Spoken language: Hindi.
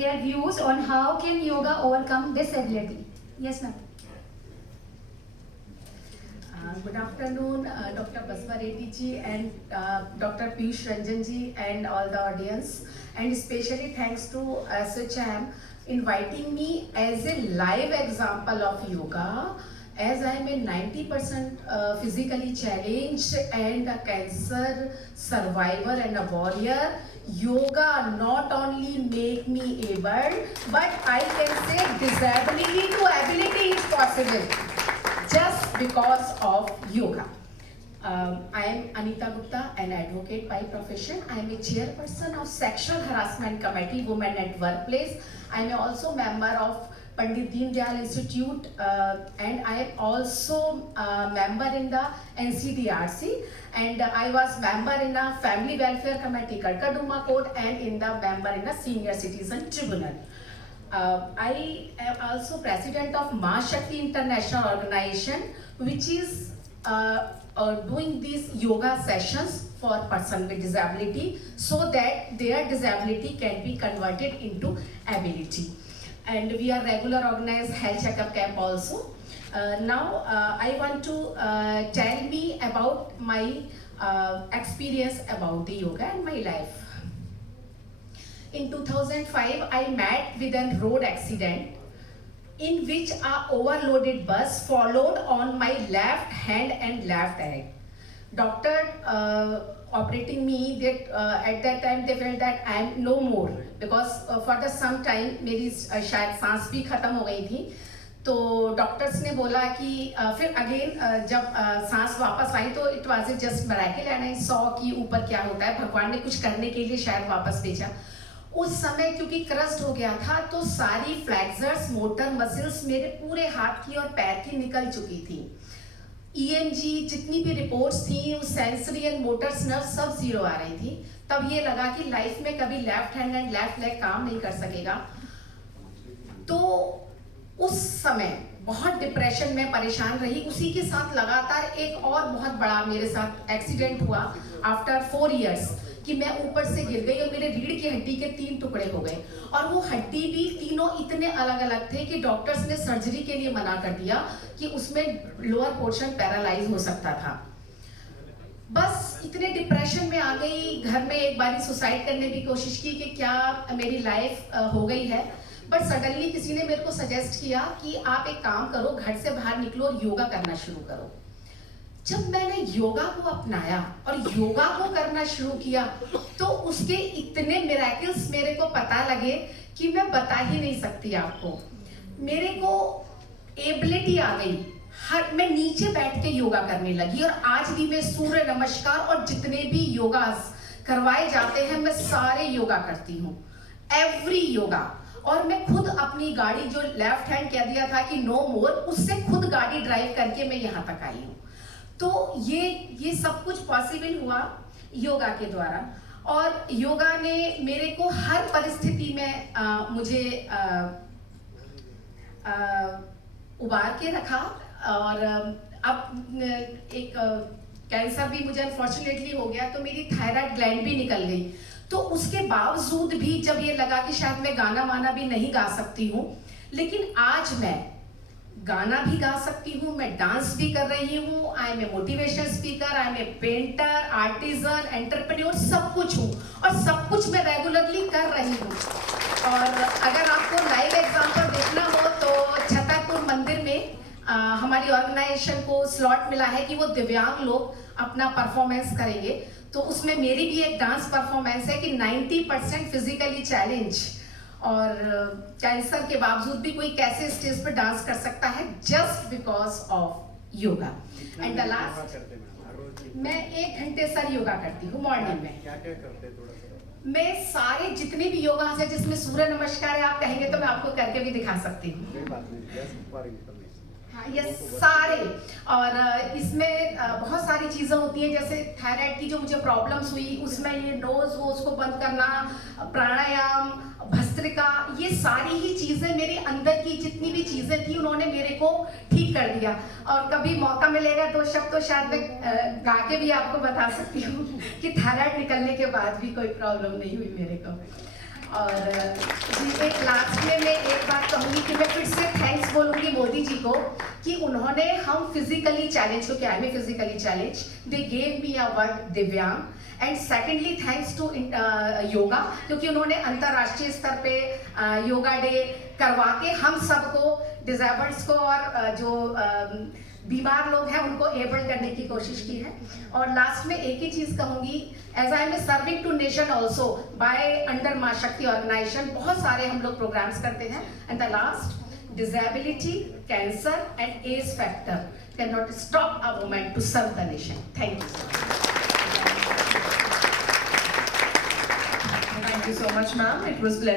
their views on how can yoga overcome disability. Yes, ma'am. Good afternoon, Dr. Basma Reddy ji and Dr. Piyush Ranjan ji and all the audience, and especially thanks to SHM inviting me as a live example of yoga, as I am a 90% physically challenged and a cancer survivor and a warrior. Yoga not only make me able, but I can say disability to ability is possible just because of yoga. I am Anita Gupta, an advocate by profession. I am a chairperson of Sexual Harassment Committee, Women at Workplace. I am also member of Pandit Deen Dayal Institute, and I am also member in the NCDRC, and I was member in the Family Welfare Committee, Kadkaduma Court, and in the member in the Senior Citizen Tribunal. I am also president of Ma Shakti International Organization, which is doing these yoga sessions for person with disability, so that their disability can be converted into ability. And we are regular organized health checkup camp also. Now I want to tell me about my experience about the yoga and my life. In 2005, I met with a road accident in which a overloaded bus followed on my left hand and left leg. Doctor operating me, that at that time they felt that I am no more, because for the some time मेरी शायद सांस भी खत्म हो गई थी. तो डॉक्टर्स ने बोला कि फिर अगेन जब सांस वापस आई तो it was just miracle, and I saw कि ऊपर क्या होता है, भगवान ने कुछ करने के लिए शायद वापस भेजा. उस समय क्योंकि क्रस्ट हो गया था तो सारी फ्लैक्सर्स मोटर मसल्स मेरे पूरे हाथ की और पैर की निकल चुकी थी. ईएमजी जितनी भी रिपोर्ट्स थी, सेंसरी एंड मोटर्स नर्व सब जीरो आ रही थी. तब ये लगा कि लाइफ में कभी left hand and left leg काम नहीं कर सकेगा. तो उस समय बहुत डिप्रेशन में परेशान रही. उसी के साथ लगातार एक और बहुत बड़ा मेरे साथ एक्सीडेंट हुआ आफ्टर 4 years, कि मैं ऊपर से गिर गई और मेरे रीढ़ की हड्डी के 3 टुकड़े हो गए. और वो हड्डी भी तीनों इतने अलग अलग थे कि डॉक्टर्स ने सर्जरी के लिए मना कर दिया कि उसमें लोअर पोर्शन पैरालाइज हो सकता था. बस इतने डिप्रेशन में आ गई. घर में एक बारी सुसाइड करने की कोशिश की कि क्या मेरी लाइफ हो गई है. बट सडनली किसी ने मेरे को सजेस्ट किया कि आप एक काम करो, घर से बाहर निकलो और योगा करना शुरू करो. जब मैंने योगा को अपनाया और योगा को करना शुरू किया तो उसके इतने मिरेकल्स मेरे को पता लगे कि मैं बता ही नहीं सकती आपको. मेरे को एबिलिटी आ गई. मैं नीचे बैठ के योगा करने लगी और आज भी मैं सूर्य नमस्कार और जितने भी योगा करवाए जाते हैं मैं सारे योगा करती हूँ, एवरी योगा. और मैं खुद अपनी गाड़ी जो लेफ्ट हैंड कह दिया था कि नो मोर, उससे खुद गाड़ी ड्राइव करके मैं यहाँ तक आई हूँ. तो ये सब कुछ पॉसिबल हुआ योगा के द्वारा. और योगा ने मेरे को हर परिस्थिति में मुझे उबार के रखा. और अब एक कैंसर भी मुझे अनफॉर्चुनेटली हो गया तो मेरी थायराइड ग्लैंड भी निकल गई. तो उसके बावजूद भी जब ये लगा कि शायद मैं गाना वाना भी नहीं गा सकती हूँ, लेकिन आज मैं गाना भी गा सकती हूँ, मैं डांस भी कर रही हूँ. I am a motivational speaker, I am a painter, artisan, entrepreneur, सब कुछ हूँ और सब कुछ मैं रेगुलरली कर रही हूँ. और अगर आपको लाइव एग्जाम्पल देखना हो तो छतरपुर मंदिर में हमारी ऑर्गेनाइजेशन को स्लॉट मिला है कि वो दिव्यांग लोग अपना परफॉर्मेंस करेंगे. तो उसमें मेरी भी एक डांस परफॉर्मेंस है कि 90% फिजिकली चैलेंज और कैंसर के बावजूद भी कोई कैसे स्टेज पर डांस कर सकता है, just because of yoga. And the last, मैं 1 घंटे सर योगा करती हूँ मॉर्निंग में. क्या क्या करते हैं थोड़ा सा? मैं सारे जितने भी योगा है जिसमें सूर्य नमस्कार है, आप कहेंगे तो मैं आपको करके भी दिखा सकती हूँ. कोई बात नहीं, just for information. हाँ, ये सारे. और इसमें बहुत सारी चीज़ें होती हैं, जैसे थायराइड की जो मुझे प्रॉब्लम्स हुई उसमें ये नोज वो उसको बंद करना, प्राणायाम, भस्त्रिका, ये सारी ही चीज़ें मेरे अंदर की जितनी भी चीज़ें थी उन्होंने मेरे को ठीक कर दिया. और कभी मौका मिलेगा 2 शब्द तो शायद मैं गा के भी आपको बता सकती हूँ कि थायराइड निकलने के बाद भी कोई प्रॉब्लम नहीं हुई मेरे को. और जी एक में मैं एक बात कहूंगी कि मैं फिर से थैंक्स बोलूंगी मोदी जी को कि उन्होंने हम फिजिकली चैलेंज को क्या है physically challenge they gave me a word दिव्यांग and secondly thanks to yoga क्योंकि उन्होंने अंतर्राष्ट्रीय स्तर पे योगा डे करवा के हम सबको डिजेबल्ड्स को और जो बीमार लोग हैं उनको एबल करने की कोशिश की है। और लास्ट में एक ही चीज कहूंगी, as I am serving to nation also by under Maa Shakti organisation, बहुत सारे हम लोग प्रोग्राम्स करते हैं। And the last, disability, cancer and age factor can not stop a woman to serve the nation. Thank you. Thank you so much, ma'am. It was pleasure.